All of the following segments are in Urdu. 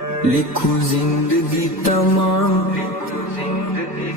لکھوں زندگی تمام، لکھوں زندگی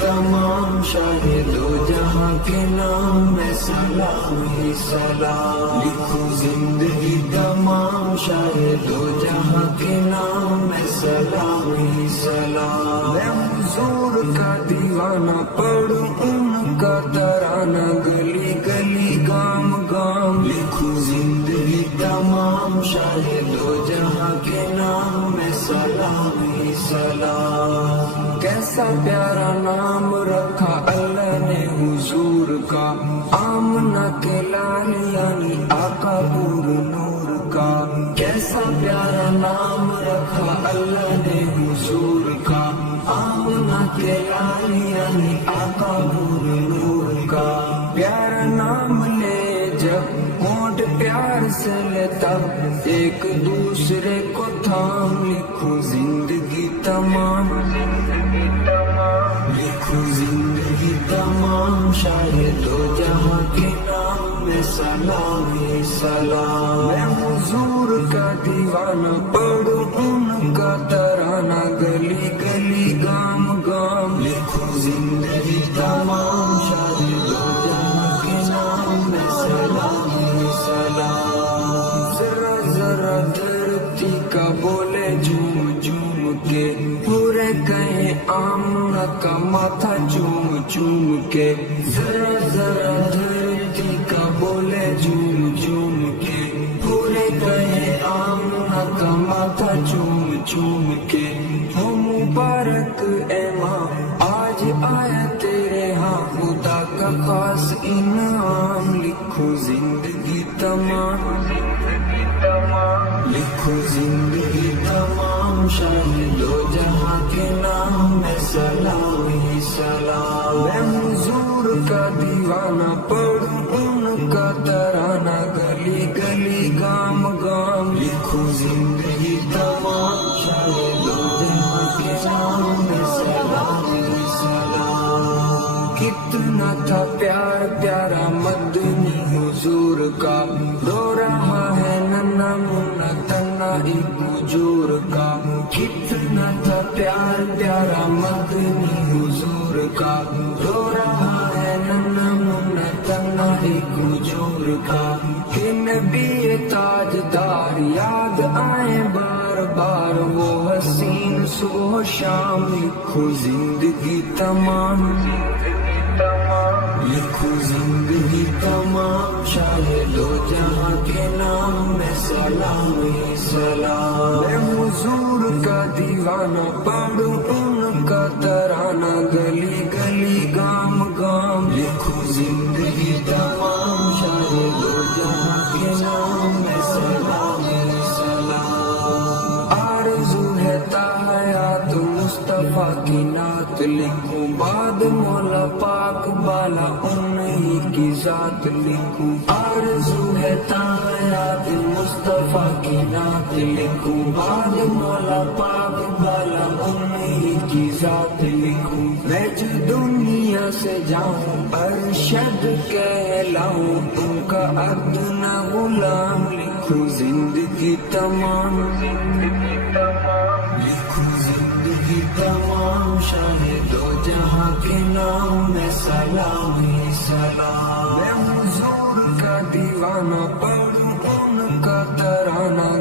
تمام، شاہد دو جہاں کے نام میں سلام ہی سلام، لکھوں زندگی تمام، شاہد دو جہاں کے نام میں سلام ہی سلام۔ میں حضور کا دیوانہ پڑھوں ان کا ترانہ، گلی گلی گام گام، لکھوں زندگی تمام، شاہد دو جہاں کے نام میں سلام ہی سلام۔ کیسا پیارا نام رکھا اللہ نے حضور کا، آمنہ کے لال یعنی آقا پور نور کا، کیسا پیارا نام رکھا اللہ نے حضور کا، آمنہ کے لال یعنی آقا پور نور کا۔ پیارا نام لے جب ہونٹ پیار سے لیتا، ایک دوسرے کو تھام، لکھوں زندگی تمام، لکھوں زندگی تمام، شاہد دو جہاں کے نام میں سلام ہی سلام۔ میں حضور کا دیوانہ پڑھوں ان کا ترانہ، گلی گلی گام گام، لکھوں زندگی تمام، شاہد دو جہاں کے نام میں سلام ہی سلام۔ ذرا ذرا دھرتی کا بولے جھوم جھوم کے، پورے کہیں آمنہ کا ماتھا چوم چوم کے، ذرا ذرا دھرتی کا بولے جھوم جھوم کے، پورے کہیں آمنہ کا ماتھا چوم چوم کے۔ ہو مبارک اے ماں آج آیا تیرے ہاں، خدا کا خاص انعام، لکھوں زندگی تمام، لکھوں زندگی تمام، شاہد دو جہاں کے نام میں سلام ہی سلام۔ میں حضور کا دیوانہ پڑھوں ان کا ترانہ، گلی گلی گام گام، لکھوں زندگی تمام، شاہد دو جہاں کے نام میں سلام ہی سلام۔ کتنا تھا پیار پیارا مدنی حضور کا، رو رہا ہے ننا منا تنا ایک مجور کا، کتنا تھا پیار پیارا مدنی حضور کا، رو رہا ہے ننا منا تنا ایک مجور کا۔ کہ نبی تاجدار یاد آئے بار بار، وہ حسین صبح و شام، لکھوں زندگی تمام، لکھوں زندگی تمام، شاہد دو جہاں کے نام میں سلام ہی سلام۔ میں حضور کا دیوانہ پڑھوں ان کا ترانہ، گلی گلی گام گام، لکھوں زندگی تمام، شاہد دو جہاں کے نام میں سلام ہی سلام۔ آرزو ہے تا حیات مصطفیٰ کی نعت، لکھوں بعد مولا پاک بالا انہی کی ذات، لکھوں آرزو ہے تا حیات مصطفیٰ کی نعت، لکھوں بعد مولا پاک بالا انہی کی ذات، لکھوں میں جو دنیا سے جاؤں ارشد کہلاؤں، ان کا عبد نہ غلام، لکھوں زندگی تمام، لکھوں زندگی تمام، شاہد دو جہاں کے نام میں سلام ہی سلام۔ میں حضور کا دیوانہ پڑھوں ان کا ترانہ،